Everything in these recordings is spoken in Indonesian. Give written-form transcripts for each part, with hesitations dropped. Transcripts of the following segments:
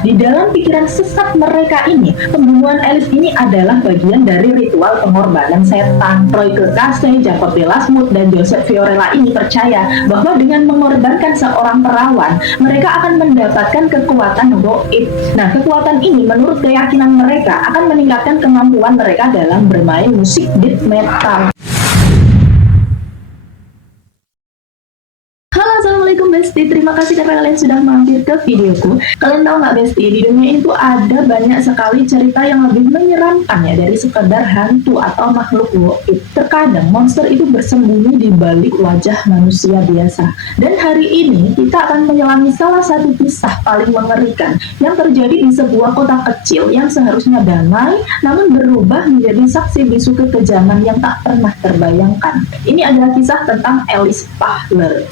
Ternyata di dalam pikiran sesat mereka ini, pembunuhan Alice ini adalah bagian dari ritual pengorbanan setan. Royke Case, Jacob de Lasmout, dan Joseph Fiorella ini percaya bahwa dengan mengorbankan seorang perawan, mereka akan mendapatkan kekuatan gaib. Nah, kekuatan ini menurut keyakinan mereka akan meningkatkan kemampuan mereka dalam bermain musik death metal. Assalamualaikum Besti, terima kasih karena kalian sudah mampir ke videoku. Kalian tahu nggak Besti, di dunia itu ada banyak sekali cerita yang lebih menyeramkan ya dari sekedar hantu atau makhluk gaib. Terkadang monster itu bersembunyi di balik wajah manusia biasa. Dan hari ini kita akan menyelami salah satu kisah paling mengerikan yang terjadi di sebuah kota kecil yang seharusnya damai, namun berubah menjadi saksi bisu kekejaman yang tak pernah terbayangkan. Ini adalah kisah tentang Alice Pahler.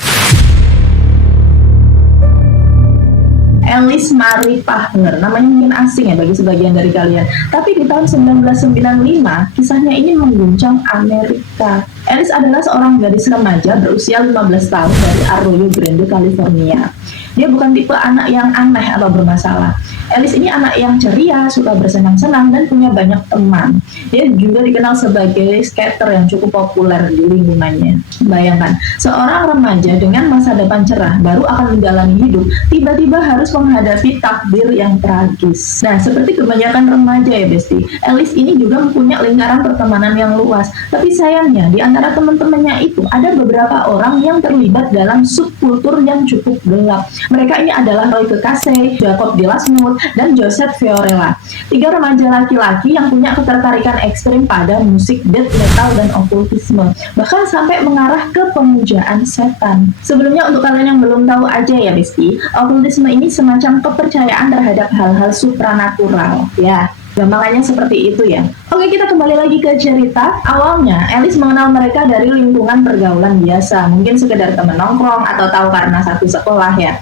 Alice Marie Pahler, namanya mungkin asing ya bagi sebagian dari kalian. Tapi di tahun 1995, kisahnya ini mengguncang Amerika. Alice adalah seorang gadis remaja berusia 15 tahun dari Arroyo Grande, California. Dia bukan tipe anak yang aneh atau bermasalah. Alice ini anak yang ceria, suka bersenang-senang, dan punya banyak teman. Dia juga dikenal sebagai skater yang cukup populer di lingkungannya. Bayangkan, seorang remaja dengan masa depan cerah baru akan menjalani hidup, tiba-tiba harus menghadapi takdir yang tragis. Nah, seperti kebanyakan remaja ya Besti, Alice ini juga mempunyai lingkaran pertemanan yang luas. Tapi sayangnya, di antara teman-temannya itu ada beberapa orang yang terlibat dalam subkultur yang cukup gelap. Mereka ini adalah Royke Case, Jacob de Lasmout, dan Joseph Fiorella. 3 remaja laki-laki yang punya ketertarikan ekstrim pada musik death metal dan okultisme, bahkan sampai mengarah ke pemujaan setan. Sebelumnya untuk kalian yang belum tahu aja ya Besti, okultisme ini semacam kepercayaan terhadap hal-hal supranatural ya. Gampangannya seperti itu ya. Oke, kita kembali lagi ke cerita. Awalnya, Alice mengenal mereka dari lingkungan pergaulan biasa. Mungkin sekedar teman nongkrong atau tahu karena satu sekolah ya.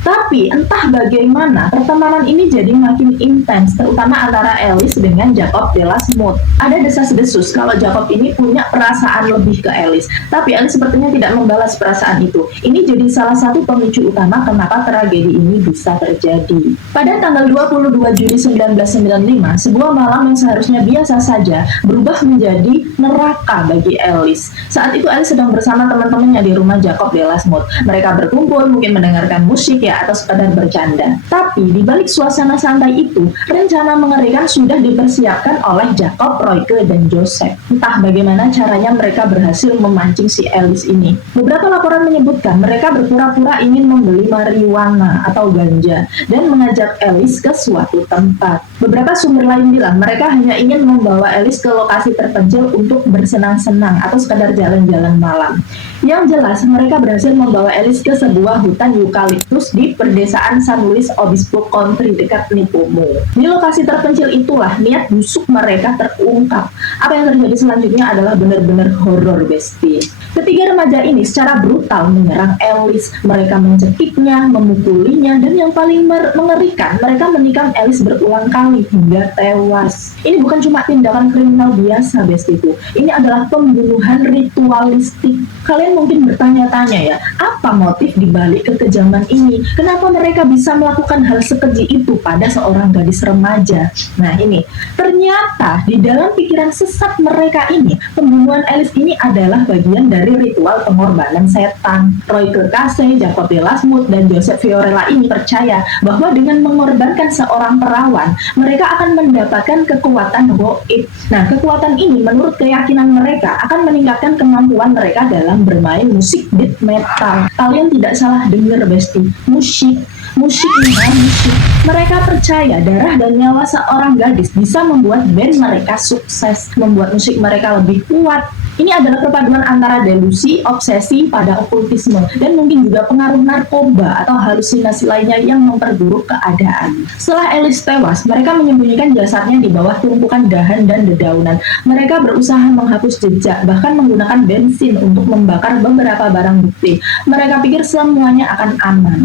Tapi entah bagaimana, pertemanan ini jadi makin intens, terutama antara Alice dengan Jacob de Lasmout. Ada desas-desus kalau Jacob ini punya perasaan lebih ke Alice. Tapi Alice sepertinya tidak membalas perasaan itu. Ini jadi salah satu pemicu utama kenapa tragedi ini bisa terjadi. Pada tanggal 22 Juli 1995, sebuah malam yang seharusnya biasa saja berubah menjadi neraka bagi Alice. Saat itu Alice sedang bersama teman-temannya di rumah Jacob de Lasmout. Mereka berkumpul, mungkin mendengarkan musik ya, atau sekadar bercanda. Tapi di balik suasana santai itu, rencana mengerikan sudah dipersiapkan oleh Jacob, Royke, dan Joseph. Entah bagaimana caranya mereka berhasil memancing si Alice ini. Beberapa laporan menyebutkan mereka berpura-pura ingin membeli marijuana atau ganja dan mengajak Alice ke suatu tempat. Beberapa sumber lain bilang mereka hanya ingin membawa Alice ke lokasi terpencil untuk bersenang-senang atau sekadar jalan-jalan malam. Yang jelas, mereka berhasil membawa Alice ke sebuah hutan eukaliptus di perdesaan San Luis Obispo Country dekat Nipomo. Di lokasi terpencil itulah niat busuk mereka terungkap. Apa yang terjadi selanjutnya adalah benar-benar horor Besti. Ketiga remaja ini secara brutal menyerang Alice. Mereka mencekiknya, memukulinya, dan yang paling mengerikan, mereka menikam Alice berulang kali hingga tewas. Ini bukan cuma tindakan kriminal biasa Bestiku. Ini adalah pembunuhan ritualistik. Kalian mungkin bertanya-tanya ya, apa motif dibalik kekejaman ini? Kenapa mereka bisa melakukan hal sekeji itu pada seorang gadis remaja? Nah ini, ternyata di dalam pikiran sesat mereka ini, pembunuhan Alice ini adalah bagian dari ritual pengorbanan setan. Royke Case, Jacob de Lasmout, dan Joseph Fiorella ini percaya bahwa dengan mengorbankan seorang perawan, mereka akan mendapatkan kekuatan gaib. Nah, kekuatan ini menurut keyakinan mereka akan meningkatkan kemampuan mereka dalam bermain musik death metal. Kalian tidak salah dengar Besti, musik. Mereka percaya darah dan nyawa seorang gadis bisa membuat band mereka sukses, membuat musik mereka lebih kuat. Ini adalah perpaduan antara delusi, obsesi pada okultisme, dan mungkin juga pengaruh narkoba atau halusinasi lainnya yang memperburuk keadaan. Setelah Alice tewas, mereka menyembunyikan jasadnya di bawah tumpukan dahan dan dedaunan. Mereka berusaha menghapus jejak, bahkan menggunakan bensin untuk membakar beberapa barang bukti. Mereka pikir semuanya akan aman.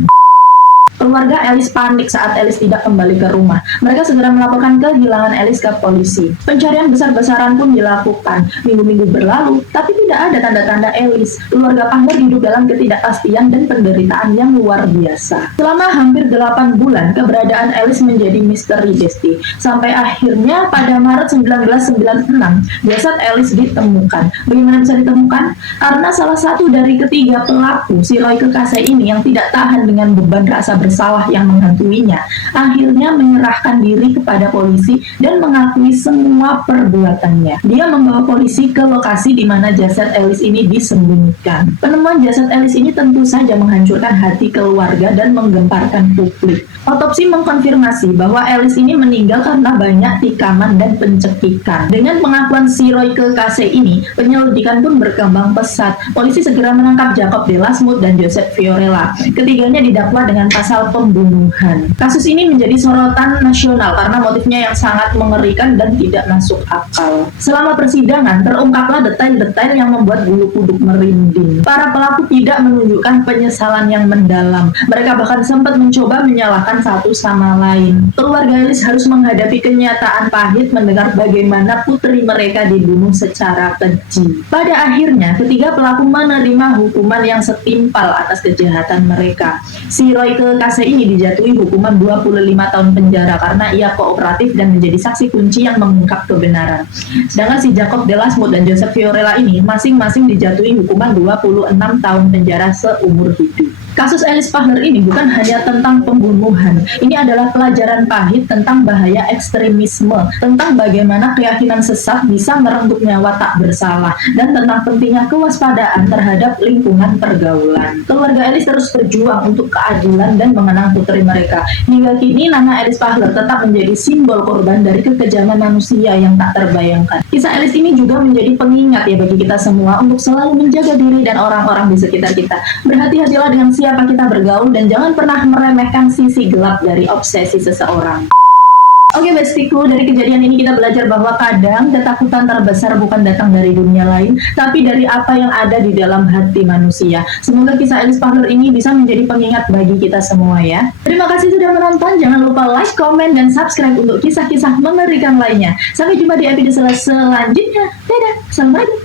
Keluarga Alice panik saat Alice tidak kembali ke rumah. Mereka segera melaporkan kehilangan Alice ke polisi. Pencarian besar-besaran pun dilakukan. Minggu-minggu berlalu, tapi tidak ada tanda-tanda Alice. Keluarga Pahler hidup dalam ketidakpastian dan penderitaan yang luar biasa. Selama hampir 8 bulan, keberadaan Alice menjadi misteri, Besti. Sampai akhirnya pada Maret 1996, jasad Alice ditemukan. Bagaimana bisa ditemukan? Karena salah satu dari ketiga pelaku, si Roy kekasih ini yang tidak tahan dengan beban rasa bersalah yang menghantuinya, akhirnya menyerahkan diri kepada polisi dan mengakui semua perbuatannya. Dia membawa polisi ke lokasi di mana jasad Alice ini disembunyikan. Penemuan jasad Alice ini tentu saja menghancurkan hati keluarga dan menggemparkan publik. Otopsi mengkonfirmasi bahwa Alice ini meninggal karena banyak tikaman dan pencekikan. Dengan pengakuan si Roy kekasih ini, penyelidikan pun berkembang pesat. Polisi segera menangkap Jacob de la Smoot dan Joseph Fiorella. Ketiganya didakwa dengan pasal pembunuhan. Kasus ini menjadi sorotan nasional karena motifnya yang sangat mengerikan dan tidak masuk akal. Selama persidangan, terungkaplah detail-detail yang membuat bulu kuduk merinding. Para pelaku tidak menunjukkan penyesalan yang mendalam. Mereka bahkan sempat mencoba menyalahkan satu sama lain. Keluarga Alice harus menghadapi kenyataan pahit mendengar bagaimana putri mereka dibunuh secara keji. Pada akhirnya, ketiga pelaku menerima hukuman yang setimpal atas kejahatan mereka. Si Roy kekasih ini dijatuhi hukuman 25 tahun penjara karena ia kooperatif dan menjadi saksi kunci yang mengungkap kebenaran. Sedangkan si Jacob de la Smoot dan Joseph Fiorella ini masing-masing dijatuhi hukuman 26 tahun penjara seumur hidup. Kasus Alice Pahler ini bukan hanya tentang pembunuhan. Ini adalah pelajaran pahit tentang bahaya ekstremisme, tentang bagaimana keyakinan sesat bisa merenggut nyawa tak bersalah, dan tentang pentingnya kewaspadaan terhadap lingkungan pergaulan. Keluarga Alice terus berjuang untuk keadilan dan mengenang putri mereka. Hingga kini nama Alice Pahler tetap menjadi simbol korban dari kekejaman manusia yang tak terbayangkan. Kisah Alice ini juga menjadi pengingat ya bagi kita semua untuk selalu menjaga diri dan orang-orang di sekitar kita. Berhati-hatilah dengan siapa kita bergaul dan jangan pernah meremehkan sisi gelap dari obsesi seseorang. Oke bestiku, dari kejadian ini kita belajar bahwa kadang ketakutan terbesar bukan datang dari dunia lain, tapi dari apa yang ada di dalam hati manusia. Semoga kisah Alice Pahler ini bisa menjadi pengingat bagi kita semua ya. Terima kasih sudah menonton, jangan lupa like, komen, dan subscribe untuk kisah-kisah mengerikan lainnya. Sampai jumpa di episode selanjutnya. Dadah, assalamualaikum.